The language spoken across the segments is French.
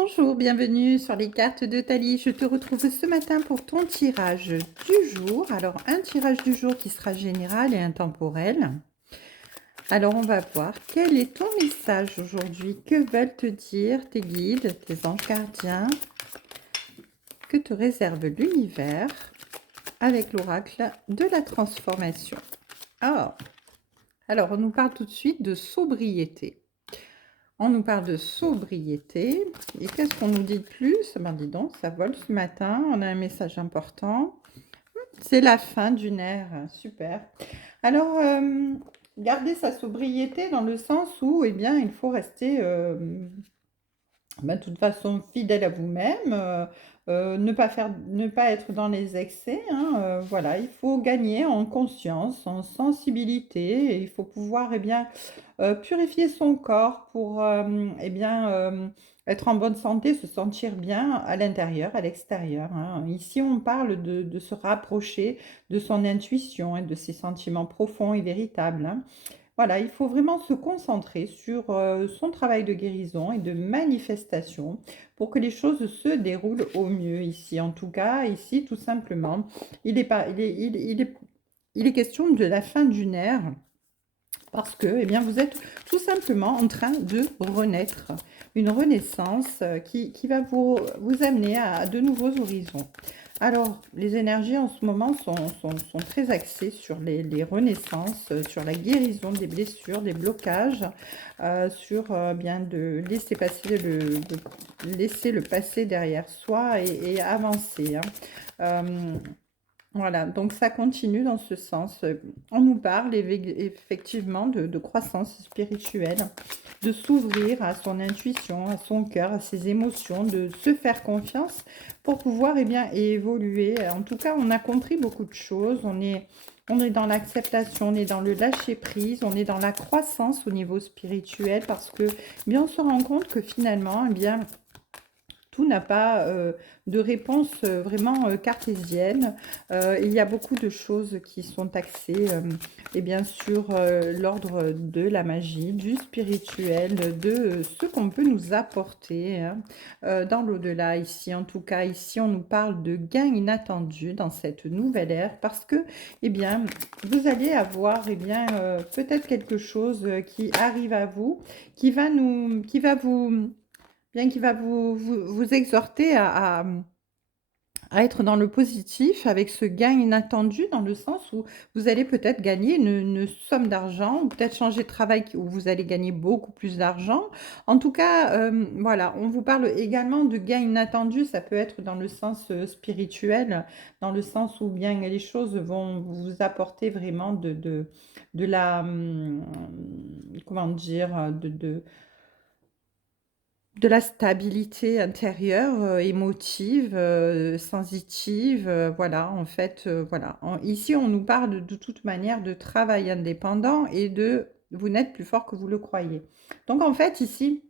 Bonjour, bienvenue sur les cartes de Thalie. Je te retrouve ce matin pour ton tirage du jour. Alors, un tirage du jour qui sera général et intemporel. Alors, on va voir quel est ton message aujourd'hui. Que veulent te dire tes guides, tes anges gardiens? Que te réserve l'univers avec l'oracle de la transformation? Alors, on nous parle tout de suite de sobriété. On nous parle de sobriété. Et qu'est-ce qu'on nous dit de plus? Ben dis donc, ça vole ce matin. On a un message important. C'est la fin d'une ère. Super. Alors, garder sa sobriété dans le sens où, eh bien, il faut rester de toute façon fidèle à vous-même, ne pas être dans les excès, hein, voilà, il faut gagner en conscience, en sensibilité, et il faut pouvoir, eh bien, purifier son corps pour, eh bien, être en bonne santé, se sentir bien à l'intérieur, à l'extérieur, hein. Ici, on parle de se rapprocher de son intuition et de ses sentiments profonds et véritables, hein. Voilà, il faut vraiment se concentrer sur son travail de guérison et de manifestation pour que les choses se déroulent au mieux ici. En tout cas, ici, tout simplement, il est, pas, il est question de la fin d'une ère parce que eh bien, vous êtes tout simplement en train de renaître. Une renaissance qui va vous amener à de nouveaux horizons. Alors, les énergies en ce moment sont très axées sur les renaissances, sur la guérison des blessures, des blocages, sur bien de laisser le passé derrière soi et avancer, hein. Voilà, donc ça continue dans ce sens. On nous parle effectivement de croissance spirituelle, de s'ouvrir à son intuition, à son cœur, à ses émotions, de se faire confiance pour pouvoir eh bien, évoluer. En tout cas, on a compris beaucoup de choses. On est dans l'acceptation, on est dans le lâcher-prise, on est dans la croissance au niveau spirituel parce que eh bien, on se rend compte que finalement, eh bien, tout n'a pas de réponse vraiment cartésienne. Il y a beaucoup de choses qui sont axées et bien sûr l'ordre de la magie, du spirituel, de ce qu'on peut nous apporter, hein, dans l'au-delà ici. En tout cas, ici, on nous parle de gains inattendus dans cette nouvelle ère parce que, eh bien, vous allez avoir, eh bien, peut-être quelque chose qui arrive à vous, qui va vous bien qui va vous exhorter à être dans le positif avec ce gain inattendu dans le sens où vous allez peut-être gagner une somme d'argent ou peut-être changer de travail où vous allez gagner beaucoup plus d'argent. En tout cas, voilà, on vous parle également de gain inattendu, ça peut être dans le sens spirituel, dans le sens où bien les choses vont vous apporter vraiment de la, comment dire, de la stabilité intérieure, émotive, sensitive, voilà, en fait, voilà. Ici, on nous parle de toute manière de travail indépendant et de vous n'êtes plus fort que vous le croyez. Donc en fait, ici,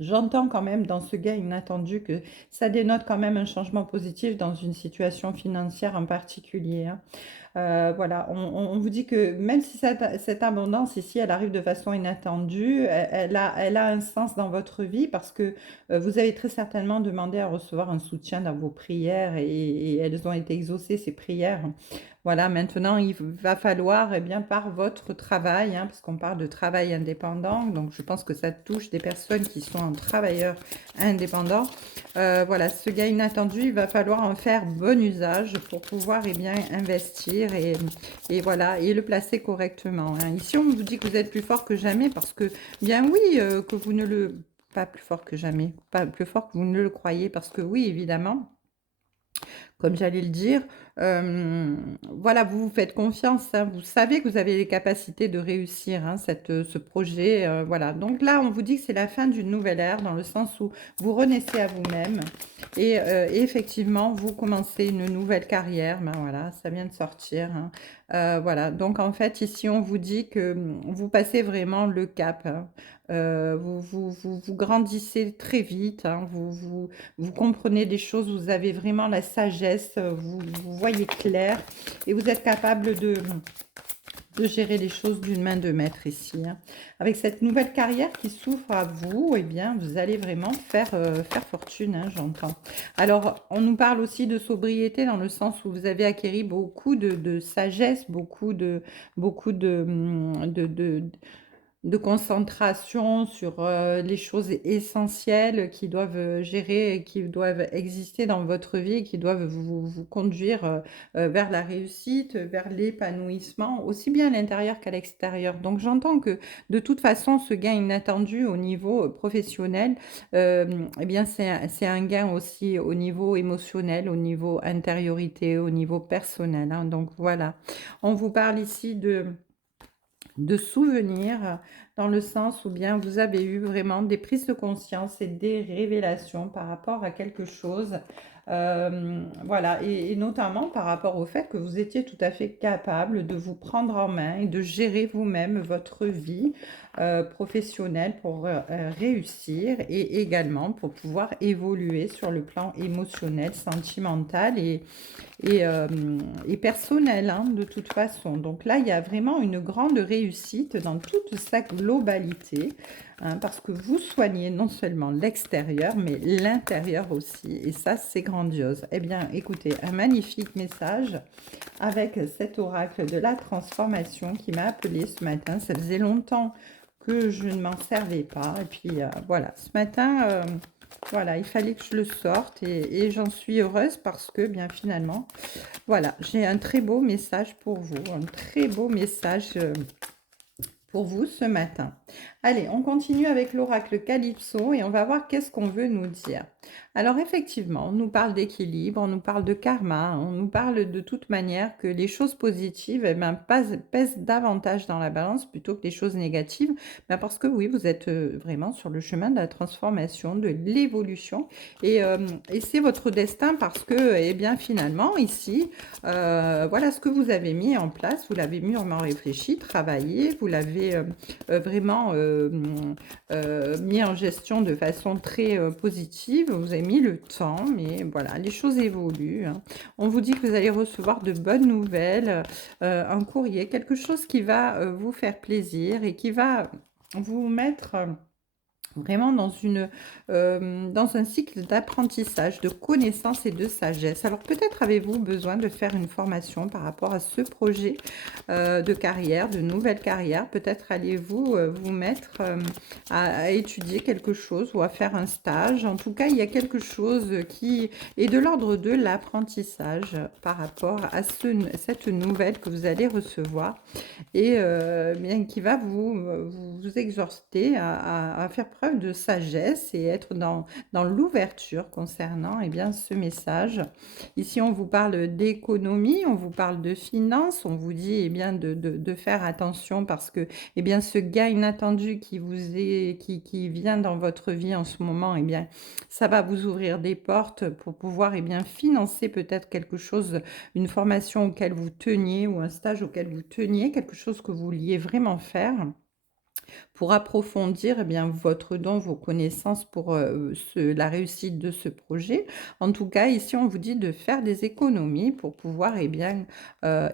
j'entends quand même dans ce gain inattendu que ça dénote quand même un changement positif dans une situation financière en particulier, hein. Voilà, on vous dit que même si cette abondance ici, elle arrive de façon inattendue, elle a un sens dans votre vie parce que vous avez très certainement demandé à recevoir un soutien dans vos prières et elles ont été exaucées, ces prières. Voilà, maintenant, il va falloir, eh bien, par votre travail, hein, parce qu'on parle de travail indépendant, donc je pense que ça touche des personnes qui sont en travailleurs indépendants. Voilà, ce gain inattendu, il va falloir en faire bon usage pour pouvoir eh bien, investir et voilà, et le placer correctement, hein. Ici, on vous dit que vous êtes plus fort que jamais parce que, bien oui, que vous ne le... Pas plus fort que jamais, pas plus fort que vous ne le croyez parce que oui, évidemment, comme j'allais le dire, voilà, vous vous faites confiance, hein, vous savez que vous avez les capacités de réussir, hein, ce projet, voilà. Donc là, on vous dit que c'est la fin d'une nouvelle ère dans le sens où vous renaissez à vous-même et effectivement, vous commencez une nouvelle carrière. Ben voilà, ça vient de sortir, hein. Voilà, donc en fait, ici, on vous dit que vous passez vraiment le cap, hein. Vous grandissez très vite, hein, vous comprenez des choses, vous avez vraiment la sagesse, vous voyez clair et vous êtes capable de gérer les choses d'une main de maître ici, hein. Avec cette nouvelle carrière qui s'ouvre à vous, eh bien, vous allez vraiment faire fortune, hein, j'entends. Alors, on nous parle aussi de sobriété dans le sens où vous avez acquéri beaucoup de sagesse, beaucoup de concentration sur les choses essentielles qui doivent gérer, qui doivent exister dans votre vie, qui doivent vous conduire vers la réussite, vers l'épanouissement, aussi bien à l'intérieur qu'à l'extérieur. Donc j'entends que de toute façon, ce gain inattendu au niveau professionnel, eh bien c'est un gain aussi au niveau émotionnel, au niveau intériorité, au niveau personnel, hein. Donc voilà, on vous parle ici de souvenirs, dans le sens où bien vous avez eu vraiment des prises de conscience et des révélations par rapport à quelque chose. Voilà, et notamment par rapport au fait que vous étiez tout à fait capable de vous prendre en main et de gérer vous-même votre vie professionnelle pour réussir et également pour pouvoir évoluer sur le plan émotionnel, sentimental et personnel, hein, de toute façon. Donc là, il y a vraiment une grande réussite dans toute sa globalité, hein, parce que vous soignez non seulement l'extérieur, mais l'intérieur aussi. Et ça, c'est grandiose. Eh bien, écoutez, un magnifique message avec cet oracle de la transformation qui m'a appelé ce matin. Ça faisait longtemps que je ne m'en servais pas. Et puis, voilà, ce matin... voilà, il fallait que je le sorte et j'en suis heureuse parce que bien finalement, voilà, j'ai un très beau message pour vous, un très beau message pour vous ce matin. Allez, on continue avec l'oracle Calypso et on va voir qu'est-ce qu'on veut nous dire. Alors effectivement, on nous parle d'équilibre, on nous parle de karma, on nous parle de toute manière que les choses positives eh ben, pèsent davantage dans la balance plutôt que les choses négatives, ben, parce que oui, vous êtes vraiment sur le chemin de la transformation, de l'évolution et c'est votre destin parce que, eh bien finalement, ici, voilà ce que vous avez mis en place, vous l'avez mûrement réfléchi, travaillé, vous l'avez vraiment mis en gestion de façon très positive. Vous avez mis le temps, mais voilà, les choses évoluent, hein. On vous dit que vous allez recevoir de bonnes nouvelles, un courrier, quelque chose qui va vous faire plaisir et qui va vous mettre vraiment dans un cycle d'apprentissage, de connaissance et de sagesse. Alors peut-être avez-vous besoin de faire une formation par rapport à ce projet de carrière, de nouvelle carrière. Peut-être allez-vous vous mettre à étudier quelque chose ou à faire un stage. En tout cas, il y a quelque chose qui est de l'ordre de l'apprentissage par rapport à cette nouvelle que vous allez recevoir et bien qui va vous exhorter à faire preuve de sagesse et être dans l'ouverture concernant eh bien, ce message. Ici, on vous parle d'économie, on vous parle de finances, on vous dit eh bien, de faire attention parce que eh bien, ce gain inattendu qui vient dans votre vie en ce moment, eh bien, ça va vous ouvrir des portes pour pouvoir eh bien, financer peut-être quelque chose, une formation auquel vous teniez ou un stage auquel vous teniez, quelque chose que vous vouliez vraiment faire pour approfondir eh bien, votre don, vos connaissances pour la réussite de ce projet. En tout cas, ici, on vous dit de faire des économies pour pouvoir eh bien,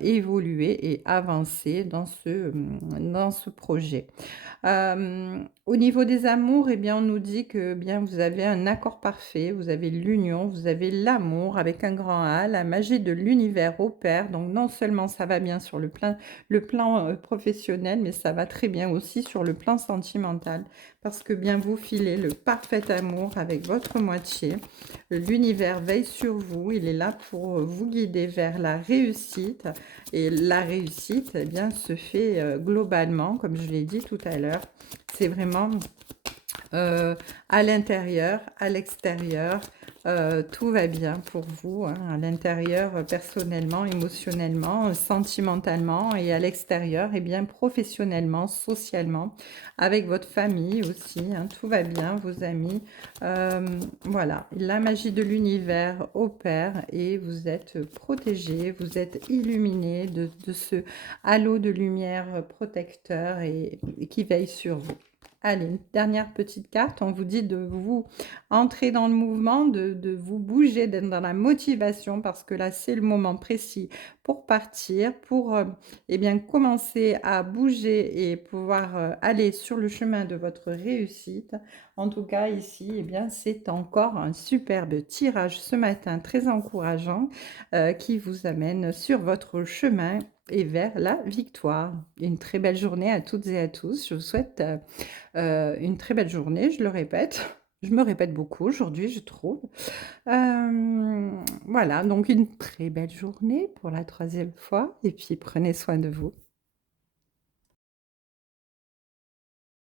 évoluer et avancer dans ce projet. Au niveau des amours, eh bien, on nous dit que bien vous avez un accord parfait, vous avez l'union, vous avez l'amour avec un grand A, la magie de l'univers opère. Donc non seulement ça va bien sur le plan professionnel, mais ça va très bien aussi sur le plan sentimental. Parce que bien vous filez le parfait amour avec votre moitié. L'univers veille sur vous, il est là pour vous guider vers la réussite. Et la réussite, eh bien, se fait globalement, comme je l'ai dit tout à l'heure. C'est vraiment à l'intérieur, à l'extérieur, tout va bien pour vous, hein, à l'intérieur, personnellement, émotionnellement, sentimentalement et à l'extérieur, et bien professionnellement, socialement, avec votre famille aussi, hein, tout va bien, vos amis. Voilà, la magie de l'univers opère et vous êtes protégés, vous êtes illuminés de ce halo de lumière protecteur et qui veille sur vous. Allez, une dernière petite carte, on vous dit de vous entrer dans le mouvement, de vous bouger, d'être dans la motivation parce que là, c'est le moment précis pour partir, pour, et bien, commencer à bouger et pouvoir, aller sur le chemin de votre réussite. En tout cas, ici, eh bien, c'est encore un superbe tirage ce matin, très encourageant, qui vous amène sur votre chemin et vers la victoire. Une très belle journée à toutes et à tous. Je vous souhaite, une très belle journée, je le répète. Je me répète beaucoup aujourd'hui, je trouve. Voilà, donc une très belle journée pour la troisième fois et puis prenez soin de vous.